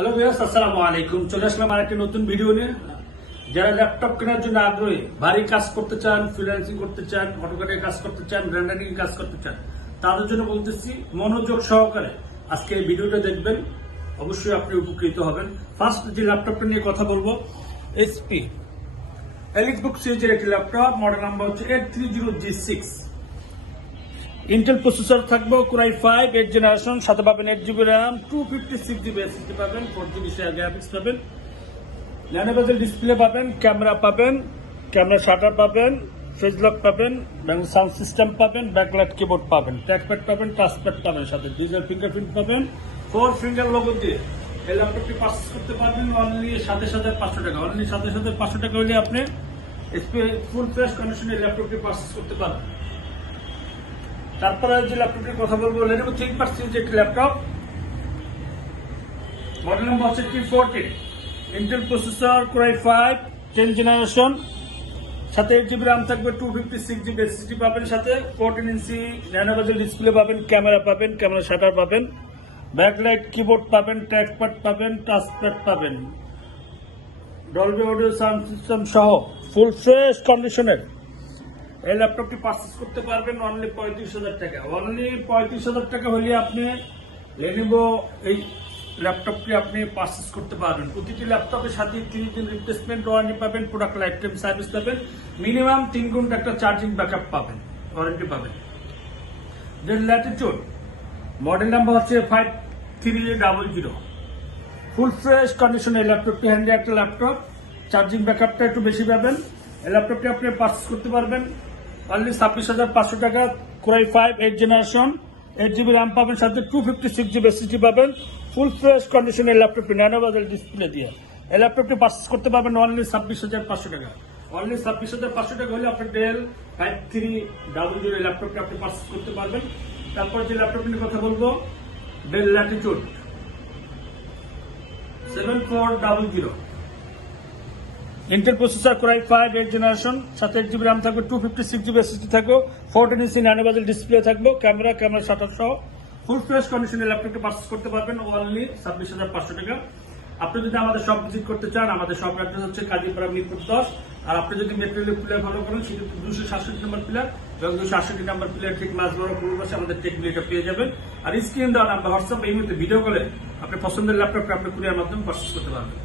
Hello viewers আসসালামু আলাইকুম। চলে আসলাম আর আরেকটি নতুন ভিডিও নিয়ে। যারা ল্যাপটপ কেনার জন্য আগ্রহী ভারী কাজ করতে চান ফ্রিল্যান্সিং করতে চান অটোকাটে কাজ করতে চান ব্র্যান্ডিং কাজ করতে চান, তাদের জন্য বলতেছি, মনোযোগ সহকারে আজকে এই ভিডিওটা দেখবেন। অবশ্যই আপনি উপকৃত হবেন। ফার্স্ট যে ল্যাপটপটা নিয়ে কথা বলব এইচপি এলিট বুক সিরিজের একটি ল্যাপটপ মডেল নাম্বার হচ্ছে eight three zero G six Intel processor থাকবে core i five eight generation সাথে পাবেন eight GB RAM two fifty six GB SSD পাবেন ফোর জিবি শেয়ার গ্রাফিক্স পাবেন। ল্যানোভেজেল ডিসপ্লে পাবেন ক্যামেরা পাবেন ক্যামেরা শাটার পাবেন ফেস লক পাবেন সাউন্ড সিস্টেম পাবেন ব্যাকলাইট কিবোর্ড পাবেন ট্যাচপ্যাড পাবেন টাচপ্যাড পাবেন সাথে ডিজিটাল ফিঙ্গারপ্রিন্ট পাবেন। ফোর ফিঙ্গার লোগো দিয়ে এই ল্যাপটপটি পারচেস করতে পারবেন অনলি সাথে সাথে পাঁচশো টাকা অনলি সাথে সাথে পাঁচশো টাকা হলে আপনি ফুল ফ্রেশ কন্ডিশনে ল্যাপটপটি পারচেস করতে পারবেন। তারপরে যে ল্যাপটপটির কথা বলব লেনোভো থিঙ্কপ্যাড সিরিজ একটি ল্যাপটপ মডেল নাম্বার হচ্ছে T fourteen Intel processor core i five ten generation সাথে এইট জিবি র্যাম থাকবে two fifty six GB SSD পাবেন সাথে। ফোরটিন ইঞ্চি ন্যানোভাজেল ডিসপ্লে পাবেন ক্যামেরা পাবেন ক্যামেরা শাটার পাবেন। ব্যাকলাইট কিবোর্ড পাবেন ট্যাচপ্যাড পাবেন টাচপ্যাড পাবেন। ডলবি অডিও সাউন্ড সিস্টেম সহ ফুল ফ্রেশ কন্ডিশনের এই ল্যাপটপটি পারচেস করতে পারবেন অনলি পঁয়ত্রিশ হাজার টাকা। অনলি পঁয়ত্রিশ হাজার টাকা হলে আপনি লেনিভো এই ল্যাপটপটি আপনি পারচেস করতে পারবেন। প্রতিটি ল্যাপটপের সাথে তিন দিন রিপ্লেসমেন্ট ওয়ারেন্টি পাবেন প্রোডাক্ট লাইফ টাইম সার্ভিস পাবেন মিনিমাম তিন ঘণ্টা একটা চার্জিং ব্যাকআপ পাবেন ওয়ারেন্টি পাবেন। দেন ল্যাটিটিউড মডেল নাম্বার হচ্ছে five three double zero full fresh কন্ডিশনের ল্যাপটপটি হ্যান্ডে একটা ল্যাপটপ চার্জিং ব্যাকআপটা একটু বেশি পাবেন। এই ল্যাপটপটি আপনি পারচেস করতে পারবেন। অনলি ছাব্বিশ হাজার পাঁচশো টাকা core i five eight generation eight GB RAM পাবেন, সাথে two fifty six GB SSD পাবেন ফুল ফ্রেশ কন্ডিশনের ল্যাপটপটি ন্যানো বাজার ডিসপ্লে দিয়ে। এই ল্যাপটপটি পারচেস করতে পারবেন অনলি ছাব্বিশ হাজার পাঁচশো টাকা। অনলি ছাব্বিশ হাজার পাঁচশো টাকা হলে আপনি Dell five three double zero ল্যাপটপটি আপনি পারচেস করতে পারবেন। তারপর যে ল্যাপটপ নিয়ে কথা বলব Dell latitude seven four double zero Intel processor core i five eight generation সাথে এইট জিবি র্যাম থাকবে two fifty six GB SSD থাকবে fourteen inch nano bezel display থাকবে ক্যামেরা ক্যামেরা শাটার সহ। ফুল ফ্রেশ কন্ডিশনের ল্যাপটপটি purchase করতে পারবেন only ছাব্বিশ হাজার পাঁচশো টাকা। আপনি যদি আমাদের শপ ভিজিট করতে চান, আমাদের শপ অ্যাড্রেস হচ্ছে কাজীপাড়া মিরপুর দশ। আর আপনি যদি মেট্রো প্লেয়ার ফলো করেন, সেটা দুশো সাতষট্টি নম্বর প্লেয়ার এবং দুশো আটষট্টি নম্বর প্লেয়ার ঠিক মাছ বড় পূর্ব পাশে আমাদের টেক বিলিটা পেয়ে যাবেন। আর স্ক্রিন দেওয়া নাম্বার হোয়াটসঅ্যাপ এই মুহূর্তে ভিডিও কলে আপনি পছন্দের ল্যাপটপটা আপনি কুরিয়ার মাধ্যমে পারচেস করতে পারবেন।